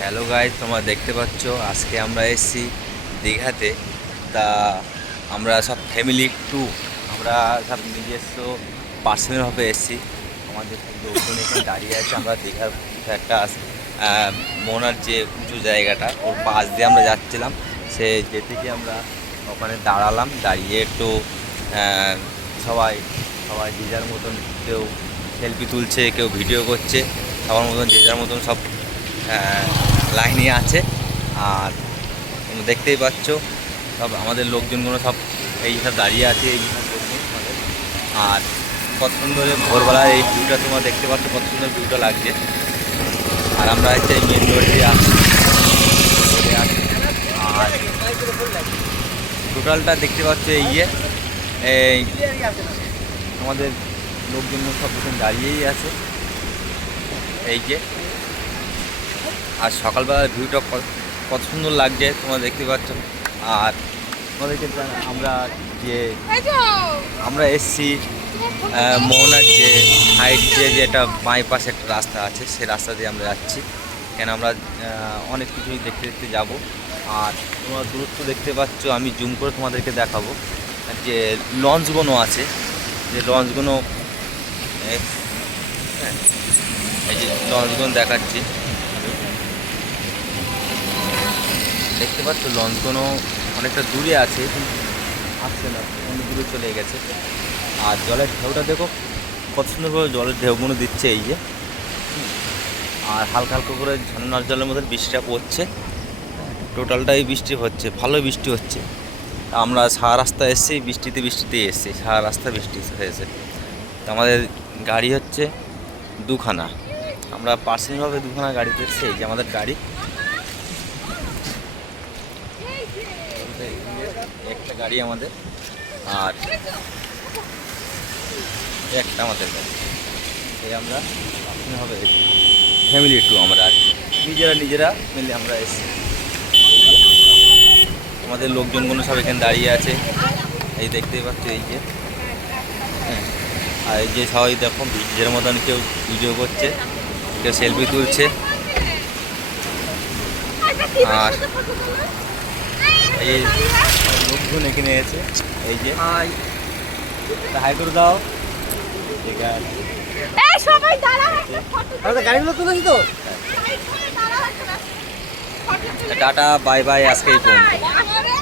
Hello guys, তোমরা দেখতে পাচ্ছ আজকে আমরা এসেছি দীঘাতে। তা আমরা সব ফ্যামিলি টু, আমরা সব নিজস্ব পার্সোনালভাবে এসেছি। আমাদের সব লোকজন এখানে দাঁড়িয়ে আছে। আমরা দীঘার একটা মোহনার যে উঁচু জায়গাটা, ওর পাশ দিয়ে আমরা যাচ্ছিলাম। সে যেতে গিয়ে আমরা ওখানে দাঁড়ালাম, দাঁড়িয়ে একটু আহ, সবাই সবাই যে যার মতন, কেউ সেলফি তুলছে, কেউ ভিডিও করছে, সবার মতন যে যার মতন সব লাইনে আছে। আর তোমরা দেখতেই পাচ্ছ সব আমাদের লোকজনগুলো সব এই সব দাঁড়িয়ে আছে এই বিশাল লোকজন আমাদের। আর কত সুন্দর ভোরবেলায় এই ভিউটা তোমরা দেখতে পাচ্ছ, কত সুন্দর ভিউটা লাগছে। আর আমরা হচ্ছে এই মেন রোড দিয়ে আসছি। আর টোটালটা দেখতে পাচ্ছ এই আমাদের লোকজন সব এখন দাঁড়িয়েই আছে এই যে। আর সকালবেলার ভিউটা কত সুন্দর লাগছে তোমরা দেখতে পাচ্ছ। আর তোমাদেরকে আমরা এসছি মোহনার যে হাইট যেটা বাঁয়ে পাশে একটা রাস্তা আছে, সে রাস্তা দিয়ে আমরা যাচ্ছি। কেন আমরা অনেক কিছুই দেখতে দেখতে যাব। আর তোমরা দূরত্ব দেখতে পাচ্ছ, আমি জুম করে তোমাদেরকে দেখাবো যে লঞ্চগুলো আছে, যে লঞ্চগুলো হ্যাঁ, এই যে লঞ্চগুলো দেখাচ্ছি। দেখতে পাচ্ছ লঞ্চগুলো অনেকটা দূরে আছে, কিন্তু আসছে না, অনেক দূরে চলে গেছে। আর জলের ঢেউটা দেখো কত সুন্দরভাবে জলের ঢেউগুলো দিচ্ছে এই যে। আর হালকা হালকা করে ঝর্নার জলের মধ্যে বৃষ্টিটা পড়ছে। টোটালটাই বৃষ্টি হচ্ছে, ভালো বৃষ্টি হচ্ছে। আমরা সারা রাস্তা এসেছি, বৃষ্টিতে এসেছি, সারা রাস্তা বৃষ্টি হয়েছে। তো আমাদের গাড়ি হচ্ছে দুখানা, আমরা পার্সোনালভাবে দুখানা গাড়িতে এসেছি। এই যে আমাদের গাড়ি, একটা গাড়ি আমাদের, আর একটা আমাদের গাড়ি। এই আমরা হবে ফ্যামিলি টু, আমরা আর নিজেরা মিলে আমরা এসেছি। আমাদের লোকজনগুলো সব এখানে দাঁড়িয়ে আছে, এই দেখতেই পাচ্ছ এই যে। হ্যাঁ, আর এই যে সবাই দেখো নিজের মতন, কেউ ভিডিও করছে, কেউ সেলফি তুলছে। আর এই লোকজন এখানে এসে এই যে হাই করে দাও, ঠিক আছে। গাড়িগুলো তুলেছি তো, টাটা বাই বাই, আজকেই পর্যন্ত।